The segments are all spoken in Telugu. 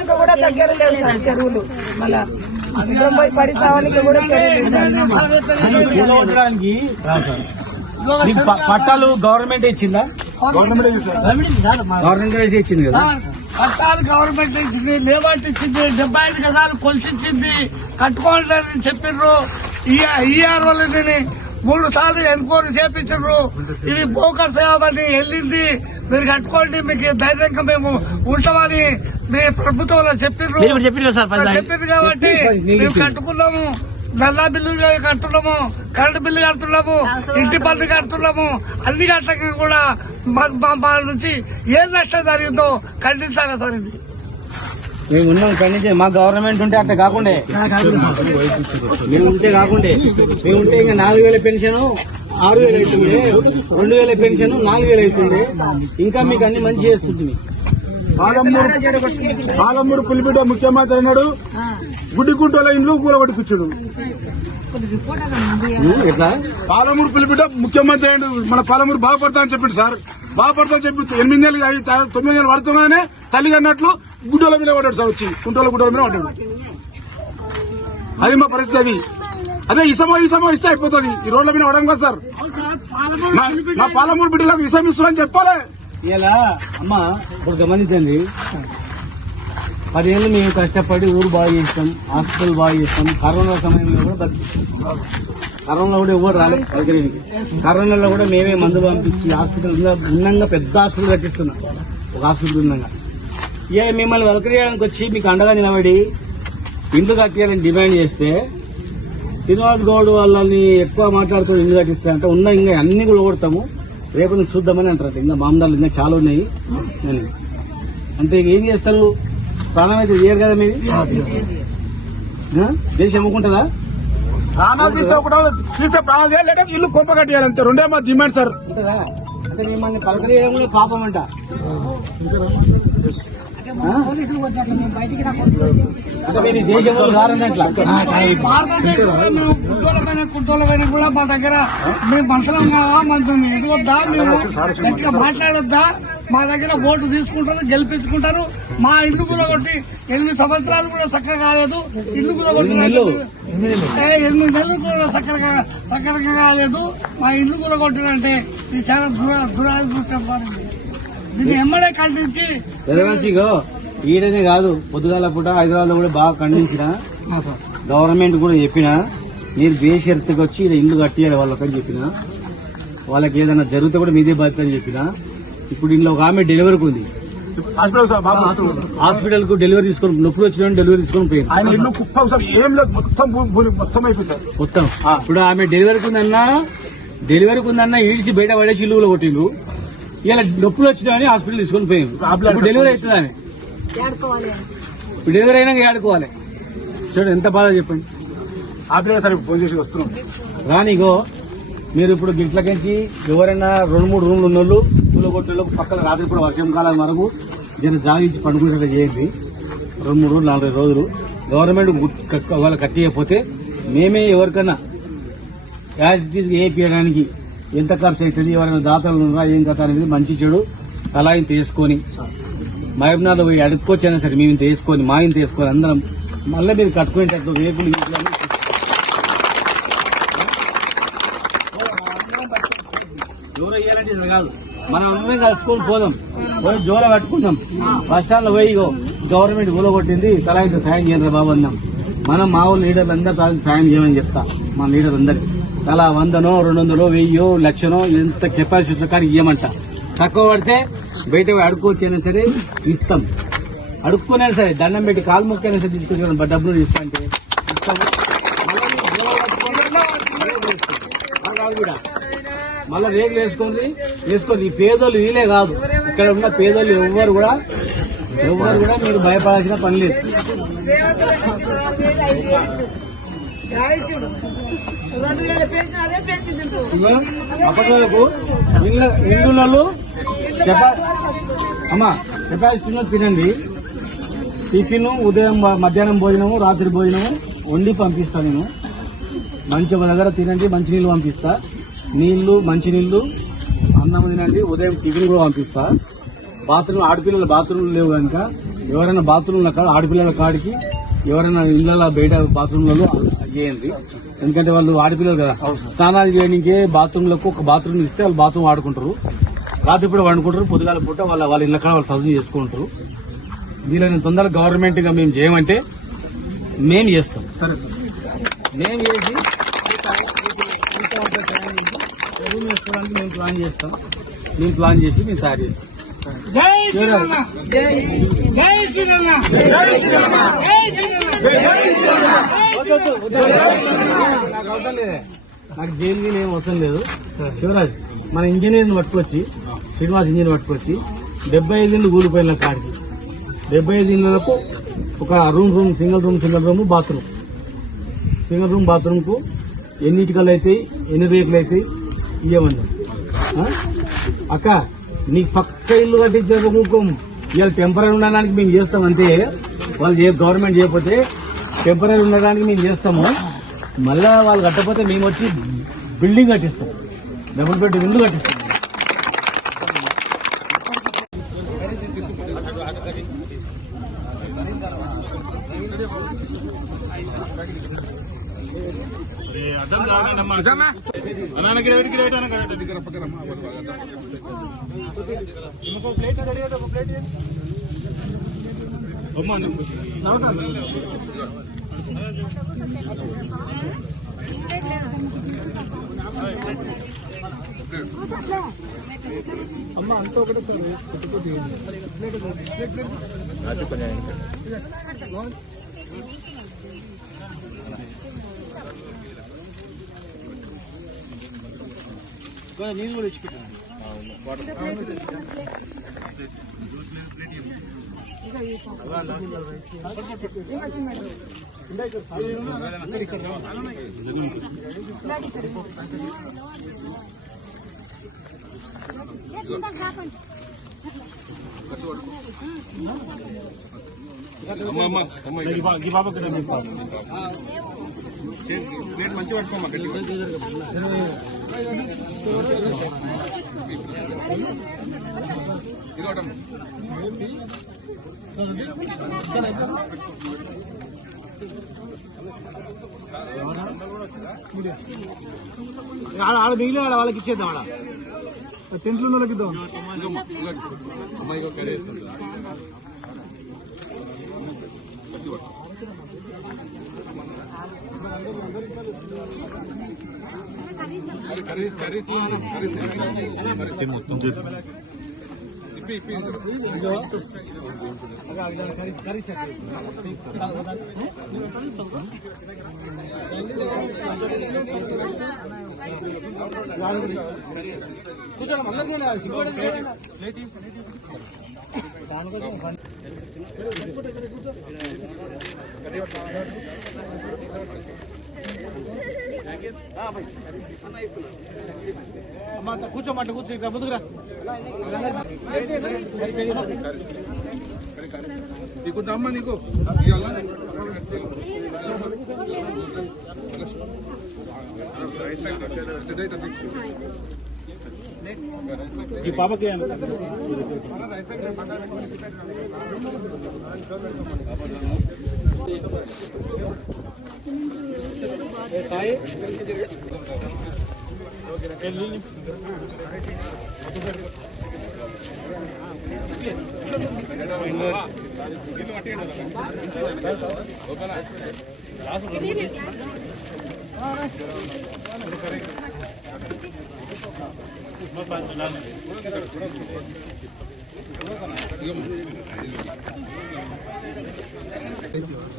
సావానికి కూడా దగ్గర లేవు సార్ చెరువులు. మళ్ళా అందరం పోయి పడి సావానికి కూడా పట్టాలు గవర్నమెంట్ ఇచ్చిందా? గవర్నమెంట్ ఇచ్చింది కదా. పట్టాలు గవర్నమెంట్ ఇచ్చింది, లేబర్ ఇచ్చింది, 75 గజాలు కొలిచింది, కట్టుకోవాలని చెప్పిర్రు. ఈఆర్ఓలని 3 సార్లు ఎన్క్వైరీ చేపించారు. ఇది బోకర్ సేవని వెళ్ళింది, మీరు కట్టుకోండి, మీకు ధైర్యంగా మేము ఉంటామని మీ ప్రభుత్వంలో చెప్పిర్రు కాబట్టి మేము కట్టుకున్నాము. నల్లా బిల్లు కడుతున్నాము, కరెంటు బిల్లు కడుతున్నాము, ఇంటి పన్ను కడుతున్నాము. అన్ని గంటలకు కూడా మా నుంచి ఏ నష్టం జరిగిందో ఖండించాలి సార్. ఇది మేము ఉన్నాం ఖండించే. మా గవర్నమెంట్ ఉంటే అట్లా కాకుండా మేము ఉంటే మేము ఉంటే ఇంకా 4,000 పెన్షన్ 6,000 అవుతుంది, 2,000 పెన్షన్ 4,000 అవుతుంది. ఇంకా మీకు అన్ని మంచి చేస్తుంది. పాలమూరు పులిబిడ్డ ముఖ్యమంత్రి అన్నాడు, గుడ్డిగుంటల ఇండ్లు కూలగొట్టిపించాడు. పాలమూరు పులిబిడ్డ ముఖ్యమంత్రి అయ్యాడు, మన పాలమూరు బాగుపడతా అని చెప్పిండు సార్. బాగుపడతా అని చెప్పి 8 నెలలు 9 నెలలు పడుతున్నానే తల్లి అన్నట్లు గుడ్డల మీద పడ్డాడు సార్. వచ్చి గుడ్డల మీద పడ్డాడు. అది మా పరిస్థితి. అదే ఇసమో ఇస్తే అయిపోతుంది. ఈ రోడ్ల మీద పడడం కదా సార్. మా పాలమూరు బిడ్డలకు ఇసం ఇస్తున్నారని చెప్పాలి. ఇలా అమ్మ ఇప్పుడు గమనించండి, 10 ఏళ్ళు మేము కష్టపడి ఊరు బాగా చేస్తాం, హాస్పిటల్ బాగా చేస్తాం. కరోనా సమయంలో కూడా కరోనా కూడా ఎవరు రాలేదు సౌకర్యానికి. కరోనాలో కూడా మేమే మందు పంపించి హాస్పిటల్ ఉన్నంగా పెద్ద హాస్పిటల్ కట్టిస్తున్నాం. ఒక హాస్పిటల్ ఉన్నంగా ఇక మిమ్మల్ని వెలకరియడానికి వచ్చి మీకు అండగా నిలబడి ఇండ్లు కట్టియాలని డిమాండ్ చేస్తే శ్రీనివాస్ గౌడ్ వాళ్ళని ఎక్కువ మాట్లాడుతూ ఇండ్లు కట్టిస్తారంటే ఉన్న ఇంకా అన్ని కూడా కొడతాము, రేపు నుంచి చూద్దామని అంటారు. ఇంకా మామూలు ఇంకా చాలా ఉన్నాయి అంటే ఏం చేస్తారు? ప్రాణం అయితే చేయరు కదా మీరు. దేశం అమ్ముకుంటుందా? ప్రాణాలు తీస్తే ప్రాణాలు చేయాలంటే ఇల్లు కొంప కట్టేయాలంటే రెండే మా డిమాండ్ సార్. ఉంటుందా? అంటే మిమ్మల్ని పలకరియడంలో పాపం అంట. కుట్టోళ్ళపైన కూడా మా దగ్గర మేము మనసులం కావా, మనం ఎదుగొద్దా, మేము గట్టిగా మాట్లాడొద్దా, మా దగ్గర ఓటు తీసుకుంటారు, గెలిపించుకుంటారు. మా ఇల్లు కూడా కొట్టి 8 సంవత్సరాలు కూడా చక్కగా కాలేదు. ఇల్లు కూడా కొట్టి 8 నెలలు కూడా చక్కగా కాలేదు. మా ఇల్లు కూడా కొట్టినంటే ఇది చాలా దురాదృష్టం. దీన్ని ఎమ్మడే ఖండించి ఈడనే కాదు, పొద్దుగాల పూట హైదరాబాద్ లో కూడా బాగా ఖండించిన, గవర్నమెంట్ కూడా చెప్పిన, మీరు బేషరతుగా వచ్చి ఇలా ఇల్లు కట్టియాలి వాళ్ళకని చెప్పిన, వాళ్ళకి ఏదైనా జరిగితే కూడా మీదే బాధ్యత అని చెప్పిన. ఇప్పుడు ఇంట్లో ఒక ఆమె డెలివరీకి ఉంది, హాస్పిటల్ కు డెలివరీ తీసుకొని నొప్పులు వచ్చిన డెలివరీ తీసుకొని పోయింది. మొత్తం ఇప్పుడు ఆమె డెలివరీకి ఉందన్నా ఈడిసి బయట పడేసి ఇల్లు కూడా కొట్టిండు. ఇలా నొప్పులు వచ్చినాయని హాస్పిటల్ తీసుకొని పోయింది. ఇప్పుడు డెలివరీ అవుతుందని ఇప్పుడు డెలివరీ అయినాక ఆడుకోవాలి. చూడండి ఎంత బాధ చెప్పండి. సరే ఫోన్ చేసి వస్తున్నాం రానిగో. మీరు ఇప్పుడు గిట్లకించి ఎవరైనా 2-3 రూమ్లు ఉన్నోళ్ళు పూలగొట్టలు పక్కన రాత్రి కూడా వర్షం కాలం వరకు దీన్ని జాగించి పండుకునేట్టు చేయండి. 2-3 రోజులు 4 రోజులు గవర్నమెంట్ వాళ్ళు కట్టియకపోతే మేమే ఎవరికైనా యాజ్ వేయించడానికి ఎంత ఖర్చు అవుతుంది, ఎవరైనా దాతలు ఉన్నారా ఏం కథ అనేది మంచి చెడు తలా ఇంత వేసుకొని మహబూబ్నగర్లో పోయి అడుక్కొచ్చైనా సరే మేము ఇంత వేసుకొని మా ఇంత వేసుకొని అందరం మళ్ళీ మీరు కట్టుకునేటట్టు రేపులు జోర వేయాలంటే ఇది కాదు, మనం అందరం కలుసుకొని పోదాం, పోయి జోర పట్టుకుందాం. బస్ స్టాండ్ లో పోయి గవర్నమెంట్ కూలగొట్టింది తలా ఇంత సాయం చేయండి బాబు అన్నాం. మనం మా ఊళ్ళో లీడర్లు అందరూ సాయం చేయమని చెప్తా. మా లీడర్ అందరికి తలా 100నో 200 1000 1,00,000 ఎంత కెపాసిటీ కానీ ఇవ్వమంట. తక్కువ పడితే బయట అడుక్కోవచ్చైనా సరే ఇస్తాం. అడుక్కునే సరే దండం పెట్టి కాలు మొక్కైనా సరే తీసుకొచ్చి డబ్బులు ఇస్తా అంటే ఇస్తాము. మళ్ళీ రేగులు వేసుకొని ఈ పేదోళ్ళు వీలే కాదు, ఇక్కడ ఉన్న పేదోళ్ళు ఎవ్వరు కూడా మీరు భయపడాల్సిన పని లేదు. అప్పటివరకు ఇల్లు అమ్మా కెపాసిటీలో తినండి. టిఫిన్ ఉదయం మధ్యాహ్నం భోజనము రాత్రి భోజనము వండి పంపిస్తా. నేను మంచి ఒక దగ్గర తినండి, మంచినీళ్ళు పంపిస్తా. నీళ్లు మంచినీళ్లు అన్నం తినండి. ఉదయం టిఫిన్ కూడా పంపిస్తా. బాత్రూమ్ ఆడపిల్లల బాత్రూమ్లు లేవు కనుక ఎవరైనా బాత్రూమ్ల కాడ ఆడపిల్లల కాడికి ఎవరైనా ఇళ్ల బయట బాత్రూమ్లలో చేయండి. ఎందుకంటే వాళ్ళు ఆడపిల్లలు కదా, స్నానాలు చేయడానికే బాత్రూమ్లకు ఒక బాత్రూమ్ ఇస్తే వాళ్ళు బాత్రూమ్ ఆడుకుంటారు, రాత్రి పూట వండుకుంటారు, పొద్దుగాల పూట వాళ్ళ ఇళ్ల కాడ వాళ్ళు చదువు చేసుకుంటారు. వీళ్ళని తొందరగా గవర్నమెంట్ గా మేము చేయమంటే మేము చేస్తాం. సరే సార్, మేము చేసి రూమ్ వేసుకోవడానికి మేము ప్లాన్ చేస్తాం. మేము ప్లాన్ చేసి మేము తయారు చేస్తాం. జై శ్రీరామ, జై శ్రీరామ, జై శ్రీరామ, జై నాకు అవసరం లేదే, నాకు జైలు ఏం అవసరం లేదు. శివరాజ్ మన ఇంజనీర్ని పట్టుకొచ్చి, శ్రీనివాస్ ఇంజనీర్ పట్టుకొచ్చి 75 ఇళ్ళు కూలిపోయిన కాడికి 75 ఇళ్లకు ఒక room single room bathroom, single room bathroom కు ఎన్ని ఇటుకలు అవుతాయి, ఎన్ని రేకులు అవుతాయి ఇవ్వమన్నా. అక్క నీకు పక్క ఇల్లు కట్టించే ముఖం ఇవాళ టెంపరీ ఉండడానికి మేము చేస్తాం అంతే. వాళ్ళు గవర్నమెంట్ చేయకపోతే టెంపరీ ఉండడానికి మేము చేస్తాము. మళ్ళా వాళ్ళు కట్టకపోతే మేము వచ్చి బిల్డింగ్ కట్టిస్తాం, డబుల్ బెడ్ ఇల్లు కట్టిస్తాం. అమ్మ అంతా ఒకటే సార్, నీళ్ళు కూడా ఇచ్చిపెట్టాను. మంచి పట్టుకోమ్మా. ఆడ మిగిలిన వాళ్ళకి ఇచ్చేద్దాం. ఆడ టెంట్లు వాళ్ళకి ఇద్దాం. కూర్చోమంట కూర్చో, ఇక్కడ ముందుకురా. నీకు దమ్మ నీకు ఈ పాపకి సాయి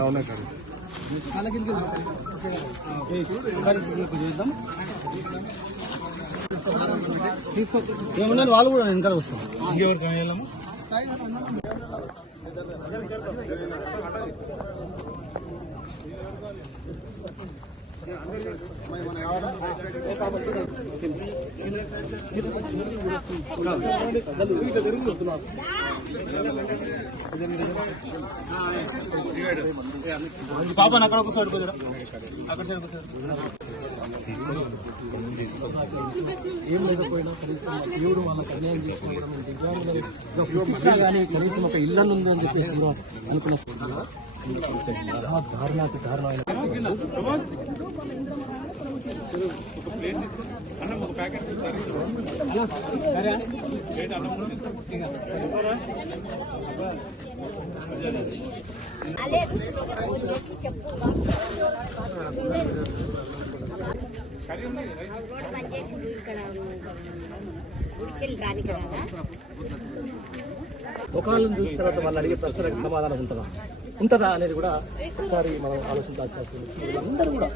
అవునా సార్, చేద్దాం. ఏమన్నా వాళ్ళు కూడా వెనకాల వస్తాం. ఇంకెవరికైనా వెళ్ళాము. పాప అక్కడ ఒక సైడ్ పోతారా, అక్కడ సైడ్ ఏం లేకపోయినా కనీసం దేవుడు వాళ్ళకి అన్యాయం చేసినా కూడా మేము దివ్యాంగులు కానీ కనీసం ఒక ఇల్లు ఉందని చెప్పేసి కూడా అనుకున్న దారుణమైన పనిచేసింది ఇక్కడ గుడికెళ్ళి రాని కదా ముఖాలను చూసిన తర్వాత వాళ్ళు అడిగే ప్రశ్నలకు సమాధానం ఉంటుందా అనేది కూడా ఒకసారి మనం ఆలోచించాల్సి వస్తుంది. వీళ్ళందరూ కూడా